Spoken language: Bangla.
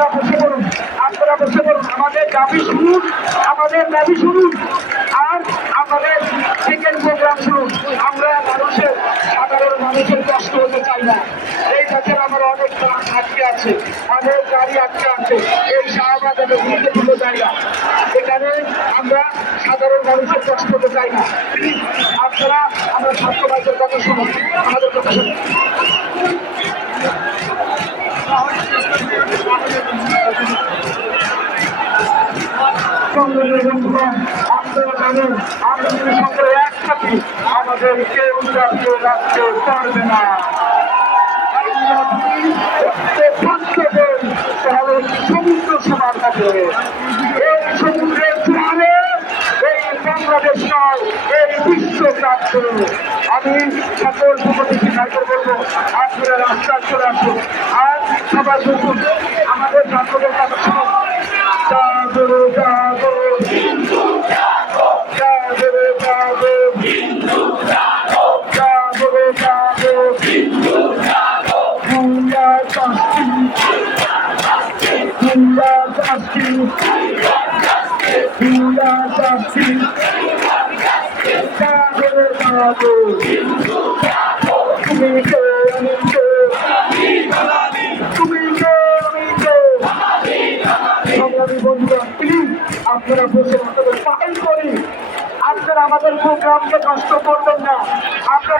আপনারা বসে পড়ুন, আপনারা বসে পড়ুন। আমাদের দাবি শুনুন, আমাদের দাবি শুনুন, আর আমাদের সেকেন্ড প্রোগ্রাম শুনুন। আমরা মানুষের, সাধারণ মানুষের কষ্ট হতে চাই না। এই দেশের আমার অনেক আটকে আছে, অনেক গাড়ি আটকে আছে এই শাহবাজারে গুরুত্বপূর্ণ জায়গা। এখানে আমরা সাধারণ মানুষের কষ্ট হতে চাই না। প্লিজ আপনারা আমরা ছাত্রবাদের কথা শুনুন, আমাদের কথা শুনুন। আপনারা জানেন আমরা যদি সকলে একসাথে, আমাদের কেউ চাপিয়ে রাখতে পারবে না। তাহলে সমুদ্র সমান থাকবে, এই সমুদ্রের জোয়ারে এই বাংলাদেশ নয়, এই বিশ্ব কাঁপছে। আমি সকল যুবতীকে নায়ক বলবো, আপনারা রাস্তায় চলে আসুন আর সবাই বসুন, আমাদের ছাত্রদের কথা শুনুন। জাগো জাগো জাগো জাগো জাগো আপনারা বসে আপনাদের সাহায্য করি, আপনারা আমাদের প্রোগ্রামকে নষ্ট করবেন না। আপনাদের